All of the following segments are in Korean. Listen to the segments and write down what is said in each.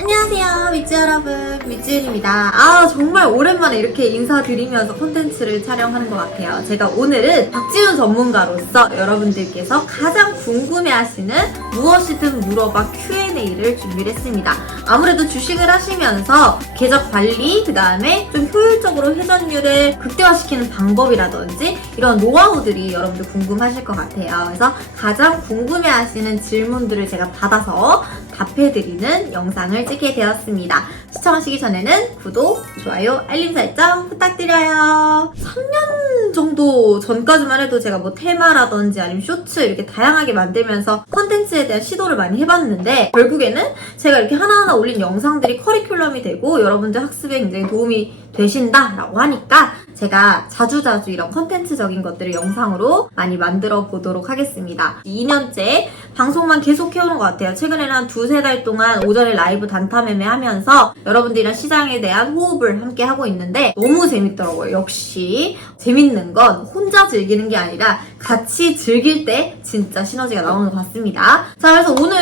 안녕하세요, 미쯔 여러분, 미쯔윤입니다. 정말 오랜만에 이렇게 인사드리면서 콘텐츠를 촬영하는 것 같아요. 제가 오늘은 박지훈 전문가로서 여러분들께서 가장 궁금해하시는 무엇이든 물어봐 Q&A를 준비를 했습니다. 아무래도 주식을 하시면서 계적 관리, 그 다음에 좀 효율적으로 회전율을 극대화시키는 방법이라든지 이런 노하우들이 여러분들 궁금하실 것 같아요. 그래서 가장 궁금해하시는 질문들을 제가 받아서 답해드리는 영상을 찍게 되었습니다. 시청하시기 전에는 구독, 좋아요, 알림 설정 부탁드려요. 3년 정도 전까지만 해도 제가 뭐 테마라든지 아니면 쇼츠 이렇게 다양하게 만들면서 컨텐츠에 대한 시도를 많이 해봤는데 결국에는 제가 이렇게 하나하나 올린 영상들이 커리큘럼이 되고 여러분들 학습에 굉장히 도움이 되신다라고 하니까 제가 자주자주 이런 컨텐츠적인 것들을 영상으로 많이 만들어 보도록 하겠습니다. 2년째 방송만 계속 해오는 것 같아요. 최근에는 한 2-3달 동안 오전에 라이브 단타 매매 하면서 여러분들이랑 시장에 대한 호흡을 함께 하고 있는데 너무 재밌더라고요. 역시 재밌는 건 혼자 즐기는 게 아니라 같이 즐길 때 진짜 시너지가 나오는 것 같습니다. 자, 그래서 오늘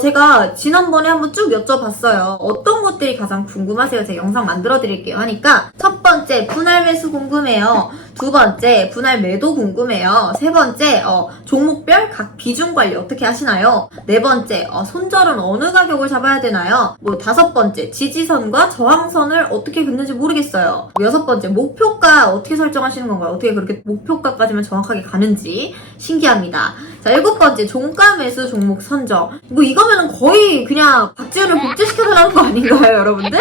제가 지난번에 한번 쭉 여쭤봤어요. 어떤 것들이 가장 궁금하세요? 제가 영상 만들어 드릴게요 하니까 첫 번째 분할 매수 궁금해요. 두 번째 분할 매도 궁금해요. 세 번째 종목별 각 비중 관리 어떻게 하시나요? 네 번째 손절은 어느 가격을 잡아야 되나요? 다섯 번째 지지선과 저항선을 어떻게 긋는지 모르겠어요. 여섯 번째 목표가 어떻게 설정하시는 건가요? 어떻게 그렇게 목표가까지만 정확하게 가는지 신기합니다. 자, 일곱 번째 종가 매수 종목 선정. 이거면은 거의 그냥 박지훈을 복제시켜달라는 거 아닌가요, 여러분들?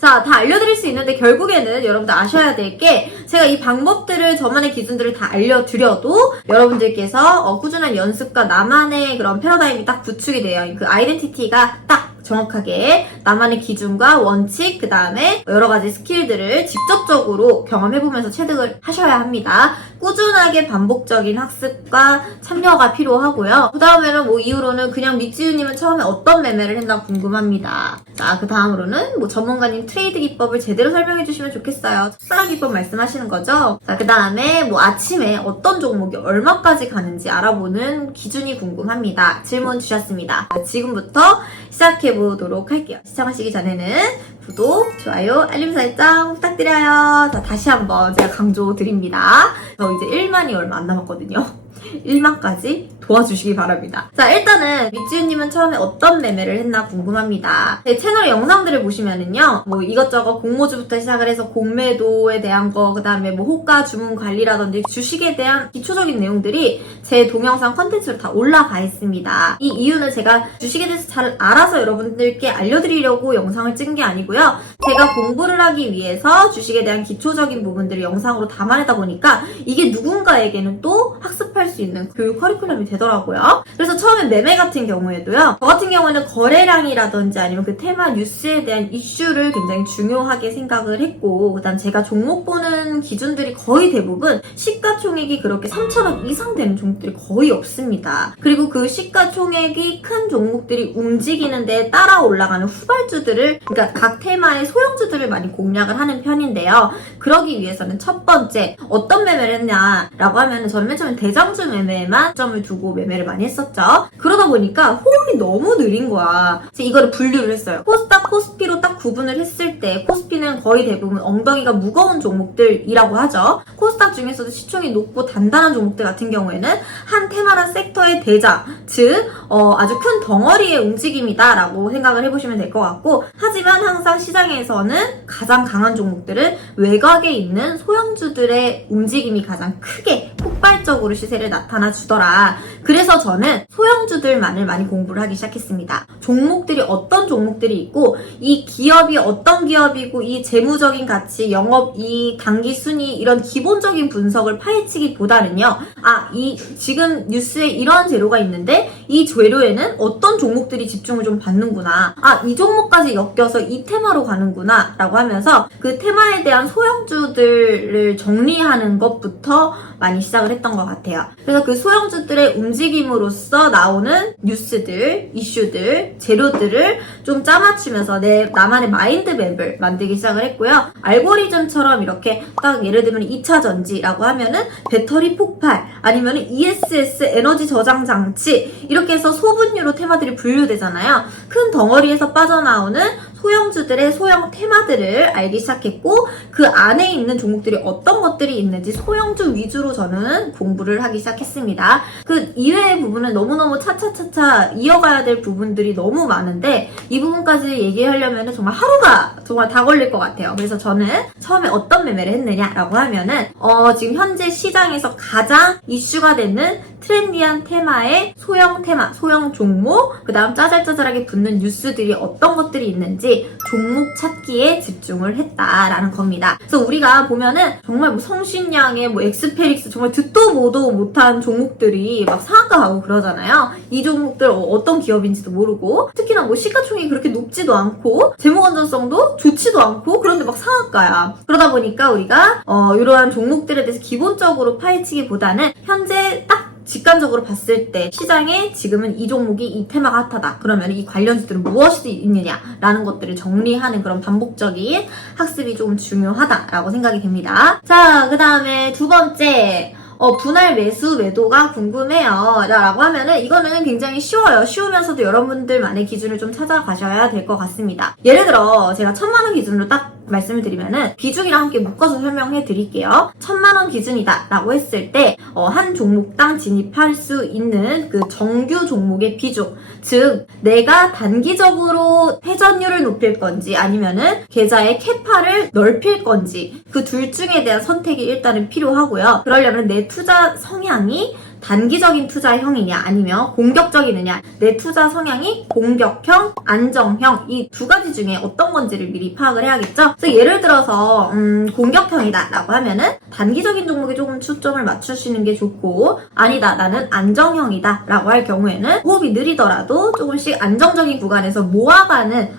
자, 다 알려드릴 수 있는데 결국에는 여러분들 아셔야 될 게 제가 이 방법들을 저만의 기준들을 다 알려드려도 여러분들께서 꾸준한 연습과 나만의 그런 패러다임이 딱 구축이 돼요. 그 아이덴티티가 딱 정확하게 나만의 기준과 원칙, 그 다음에 여러 가지 스킬들을 직접적으로 경험해보면서 체득을 하셔야 합니다. 꾸준하게 반복적인 학습과 참여가 필요하고요. 그 다음에는 이후로는 그냥 미쯔유님은 처음에 어떤 매매를 했나 궁금합니다. 자, 그 다음으로는 전문가님 트레이드 기법을 제대로 설명해주시면 좋겠어요. 첫사랑 기법 말씀하시는 거죠? 자, 그 다음에 아침에 어떤 종목이 얼마까지 가는지 알아보는 기준이 궁금합니다. 질문 주셨습니다. 자, 지금부터 시작해보도록 할게요. 시청하시기 전에는 구독, 좋아요, 알림 설정 부탁드려요. 자, 다시 한번 제가 강조 드립니다. 저 이제 1만이 얼마 안 남았거든요. 1만까지 도와주시기 바랍니다. 자, 일단은 미쯔유님은 처음에 어떤 매매를 했나 궁금합니다. 제 채널의 영상들을 보시면은요, 이것저것 공모주부터 시작을 해서 공매도에 대한 거, 그 다음에 호가 주문 관리라든지 주식에 대한 기초적인 내용들이 제 동영상 컨텐츠로 다 올라가 있습니다. 이 이유는 제가 주식에 대해서 잘 알아서 여러분들께 알려드리려고 영상을 찍은 게 아니고요. 제가 공부를 하기 위해서 주식에 대한 기초적인 부분들을 영상으로 담아내다 보니까 이게 누군가에게는 또 학습할 수 있는 교육 커리큘럼이 되더라고요. 그래서 처음에 매매 같은 경우에도요. 저 같은 경우에는 거래량이라든지 아니면 그 테마 뉴스에 대한 이슈를 굉장히 중요하게 생각을 했고, 그 다음 제가 종목 보는 기준들이 거의 대부분 시가총액이 그렇게 3천억 이상 되는 종목들이 거의 없습니다. 그리고 그 시가총액이 큰 종목들이 움직이는 데 따라 올라가는 후발주들을, 그러니까 각 테마의 소형주들을 많이 공략을 하는 편인데요. 그러기 위해서는 첫 번째 어떤 매매를 했냐라고 하면 저는 맨 처음에 대장주 매매에만 점을 두고 매매를 많이 했었죠. 그러다 보니까 호응이 너무 느린 거야. 그래서 이거를 분류를 했어요. 코스닥, 코스피로 딱 구분을 했을 때 코스피는 거의 대부분 엉덩이가 무거운 종목들이라고 하죠. 코스닥 중에서도 시총이 높고 단단한 종목들 같은 경우에는 한 테마나 섹터의 대자, 즉 아주 큰 덩어리의 움직임이다 라고 생각을 해보시면 될 것 같고, 하지만 항상 시장에서는 가장 강한 종목들은 외곽에 있는 소형주들의 움직임이 가장 크게 폭발적으로 시세를 나타나 주더라. 그래서 저는 소형주들만을 많이 공부를 하기 시작했습니다. 종목들이 어떤 종목들이 있고 이 기업이 어떤 기업이고 이 재무적인 가치, 영업이익, 당기 순위 이런 기본적인 분석을 파헤치기보다는요. 이 지금 뉴스에 이러한 재료가 있는데 이 재료에는 어떤 종목들이 집중을 좀 받는구나. 이 종목까지 엮여서 이 테마로 가는구나 라고 하면서 그 테마에 대한 소형주들을 정리하는 것부터 많이 시작을 했던 것 같아요. 그래서 그 소형주들의 움직임으로써 나오는 뉴스들, 이슈들, 재료들을 좀 짜맞추면서 나만의 마인드맵을 만들기 시작을 했고요. 알고리즘처럼 이렇게 딱 예를 들면 2차 전지라고 하면은 배터리 폭발, 아니면 ESS 에너지 저장 장치, 이렇게 해서 소분류로 테마들이 분류되잖아요. 큰 덩어리에서 빠져나오는 소형주들의 소형 테마들을 알기 시작했고, 그 안에 있는 종목들이 어떤 것들이 있는지 소형주 위주로 저는 공부를 하기 시작했습니다. 그 이외의 부분은 너무너무 차차차차 이어가야 될 부분들이 너무 많은데 이 부분까지 얘기하려면 정말 하루가 정말 다 걸릴 것 같아요. 그래서 저는 처음에 어떤 매매를 했느냐라고 하면은 지금 현재 시장에서 가장 이슈가 되는 트렌디한 테마의 소형 테마, 소형 종목, 그 다음 짜잘짜잘하게 붙는 뉴스들이 어떤 것들이 있는지 종목 찾기에 집중을 했다라는 겁니다. 그래서 우리가 보면은 정말 뭐 성신양의 뭐 엑스페릭스, 정말 듣도 보도 못한 종목들이 막 상한가 가고 그러잖아요. 이 종목들 어떤 기업인지도 모르고, 특히나 뭐 시가총액이 그렇게 높지도 않고 재무 건전성도 좋지도 않고, 그런데 막 상한가야. 그러다 보니까 우리가 이러한 종목들에 대해서 기본적으로 파헤치기보다는 현재 딱 직관적으로 봤을 때 시장에 지금은 이 종목이 이 테마가 핫하다. 그러면 이 관련주들은 무엇이 있느냐라는 것들을 정리하는 그런 반복적인 학습이 좀 중요하다라고 생각이 됩니다. 자, 그 다음에 두 번째, 분할 매수 매도가 궁금해요 라고 하면은 이거는 굉장히 쉬워요. 쉬우면서도 여러분들만의 기준을 좀 찾아가셔야 될 것 같습니다. 예를 들어 제가 1000만원 기준으로 딱 말씀을 드리면은 비중이랑 함께 묶어서 설명해 드릴게요. 1000만원 기준이다 라고 했을 때 한 종목당 진입할 수 있는 그 정규 종목의 비중, 즉 내가 단기적으로 회전율을 높일 건지 아니면은 계좌의 캐파를 넓힐 건지, 그 둘 중에 대한 선택이 일단은 필요하고요. 그러려면 내 투자 성향이 단기적인 투자형이냐 아니면 공격적이느냐, 내 투자 성향이 공격형, 안정형, 이 두 가지 중에 어떤 건지를 미리 파악을 해야겠죠. 그래서 예를 들어서 공격형이다 라고 하면은 단기적인 종목에 조금 초점을 맞추시는 게 좋고, 아니다 나는 안정형이다 라고 할 경우에는 호흡이 느리더라도 조금씩 안정적인 구간에서 모아가는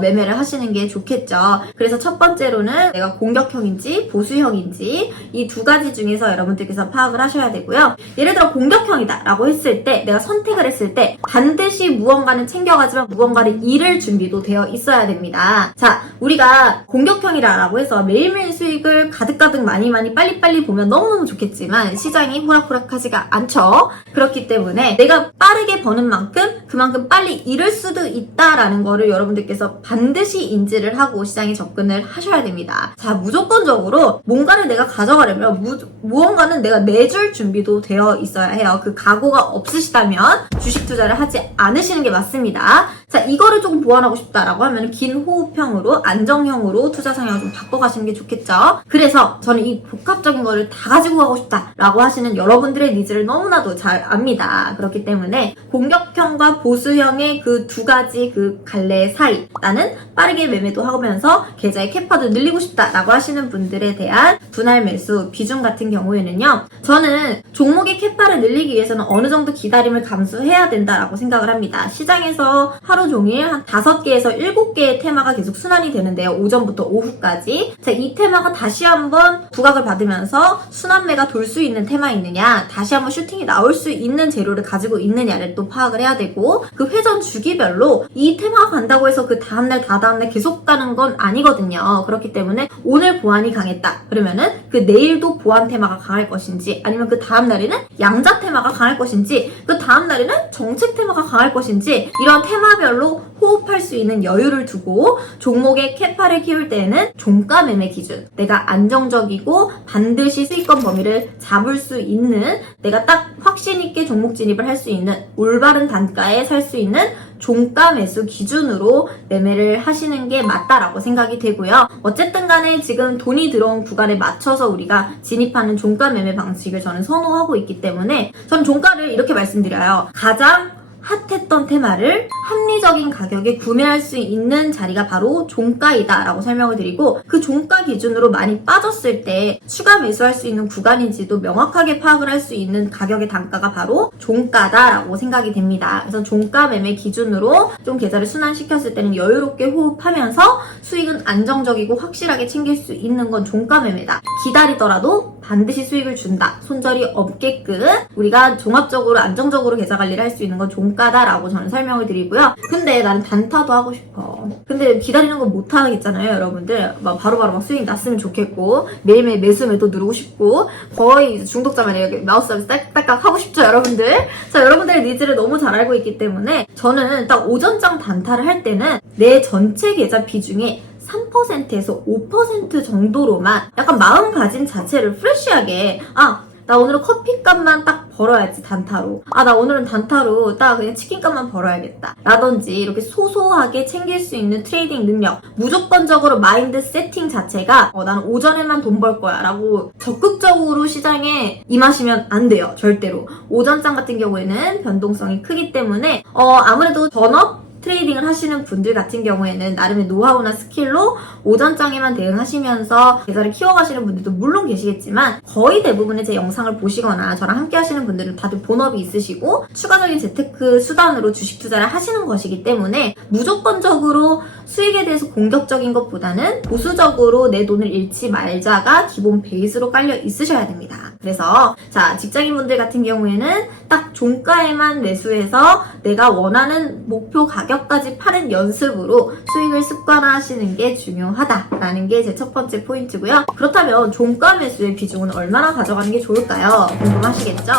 매매를 하시는 게 좋겠죠. 그래서 첫 번째로는 내가 공격형인지 보수형인지 이 두 가지 중에서 여러분들께서 파악을 하셔야 되고요. 예를 들어 공격형이다 라고 했을 때, 내가 선택을 했을 때 반드시 무언가는 챙겨가지만 무언가를 잃을 준비도 되어 있어야 됩니다. 자, 우리가 공격형이라고 해서 매일매일 수익을 가득가득 많이 빨리빨리 보면 너무너무 좋겠지만 시장이 호락호락하지가 않죠. 그렇기 때문에 내가 빠르게 버는 만큼 그만큼 빨리 잃을 수도 있다라는 거를 여러분들께서 반드시 인지를 하고 시장에 접근을 하셔야 됩니다. 자, 무조건적으로 뭔가를 내가 가져가려면 무언가는 내가 내줄 준비도 되어 있어야 해요. 그 각오가 없으시다면 주식 투자를 하지 않으시는 게 맞습니다. 자, 이거를 조금 보완하고 싶다라고 하면 긴 호흡형으로 안정형으로 투자 성향을 좀 바꿔가시는 게 좋겠죠. 그래서 저는 이 복합적인 거를 다 가지고 가고 싶다라고 하시는 여러분들의 니즈를 너무나도 잘 압니다. 그렇기 때문에 공격형과 보수형의 그 두 가지 그 갈래 사이, 나는 빠르게 매매도 하면서 계좌의 캐파도 늘리고 싶다라고 하시는 분들에 대한 분할 매수 비중 같은 경우에는요, 저는 종목의 캐파를 늘리기 위해서는 어느 정도 기다림을 감수해야 된다라고 생각을 합니다. 시장에서 하루 종일 한 5개에서 7개의 테마가 계속 순환이 되는데요. 오전부터 오후까지. 자, 이 테마가 다시 한번 부각을 받으면서 순환매가 돌 수 있는 테마 있느냐, 다시 한번 슈팅이 나올 수 있는 재료를 가지고 있느냐를 또 파악을 해야 되고, 그 회전 주기별로 이 테마가 간다고 해서 그 다음날 다다음날 계속 가는 건 아니거든요. 그렇기 때문에 오늘 보안이 강했다 그러면은 그 내일도 보안 테마가 강할 것인지, 아니면 그 다음날에는 양자 테마가 강할 것인지, 그 다음날에는 정책 테마가 강할 것인지, 이런 테마별로 호흡할 수 있는 여유를 두고 종목의 캐파를 키울 때에는 종가 매매 기준, 내가 안정적이고 반드시 수익권 범위를 잡을 수 있는, 내가 딱 확신 있게 종목 진입을 할 수 있는, 올바른 단가에 살 수 있는 종가 매수 기준으로 매매를 하시는 게 맞다라고 생각이 되고요. 어쨌든 간에 지금 돈이 들어온 구간에 맞춰서 우리가 진입하는 종가 매매 방식을 저는 선호하고 있기 때문에 저는 종가를 이렇게 말씀드려요. 가장 핫했던 테마를 합리적인 가격에 구매할 수 있는 자리가 바로 종가이다 라고 설명을 드리고, 그 종가 기준으로 많이 빠졌을 때 추가 매수할 수 있는 구간인지도 명확하게 파악을 할 수 있는 가격의 단가가 바로 종가다 라고 생각이 됩니다. 그래서 종가 매매 기준으로 좀 계좌를 순환시켰을 때는 여유롭게 호흡하면서 수익은 안정적이고 확실하게 챙길 수 있는 건 종가 매매다. 기다리더라도 반드시 수익을 준다. 손절이 없게끔 우리가 종합적으로 안정적으로 계좌 관리를 할 수 있는 건 종가다라고 저는 설명을 드리고요. 근데 나는 단타도 하고 싶어. 근데 기다리는 건 못 하겠잖아요, 여러분들. 막 바로바로 막 수익 났으면 좋겠고 매일매일 매수 매도 누르고 싶고 거의 이제 중독자만 이렇게 마우스 하면서 딸깍딸깍 하고 싶죠, 여러분들. 자, 여러분들의 니즈를 너무 잘 알고 있기 때문에 저는 딱 오전장 단타를 할 때는 내 전체 계좌 비중이 3%에서 5% 정도로만 약간 마음가짐 자체를 프레쉬하게 나 오늘은 커피값만 딱 벌어야지 단타로. 나 오늘은 단타로 딱 그냥 치킨값만 벌어야겠다. 라든지 이렇게 소소하게 챙길 수 있는 트레이딩 능력. 무조건적으로 마인드 세팅 자체가 나는 오전에만 돈 벌 거야 라고 적극적으로 시장에 임하시면 안 돼요. 절대로. 오전장 같은 경우에는 변동성이 크기 때문에 아무래도 전업 트레이딩을 하시는 분들 같은 경우에는 나름의 노하우나 스킬로 오전장에만 대응하시면서 계좌를 키워가시는 분들도 물론 계시겠지만 거의 대부분의 제 영상을 보시거나 저랑 함께 하시는 분들은 다들 본업이 있으시고 추가적인 재테크 수단으로 주식 투자를 하시는 것이기 때문에 무조건적으로 수익에 대해서 공격적인 것보다는 보수적으로 내 돈을 잃지 말자가 기본 베이스로 깔려 있으셔야 됩니다. 그래서 자, 직장인분들 같은 경우에는 딱 종가에만 매수해서 내가 원하는 목표 가격까지 파는 연습으로 수익을 습관화하시는 게 중요하다라는 게 제 첫 번째 포인트고요. 그렇다면 종가 매수의 비중은 얼마나 가져가는 게 좋을까요? 궁금하시겠죠?